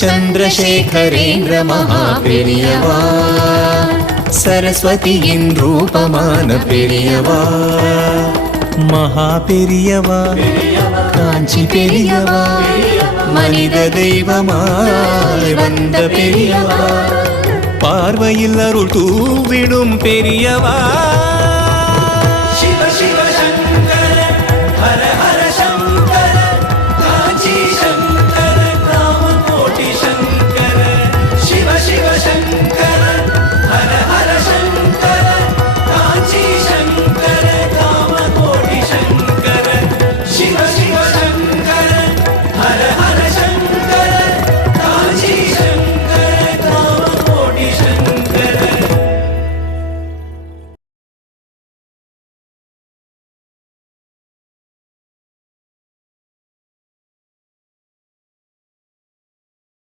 சந்திரசேகரேந்திர மகா பெரியவா, சரஸ்வதியின் ரூபமான பெரியவா, மகா பெரியவா, காஞ்சி பெரியவா, மனித தெய்வமாய் வந்த பெரியவா, பார்வையில் அருள் தூவிடும் பெரியவா.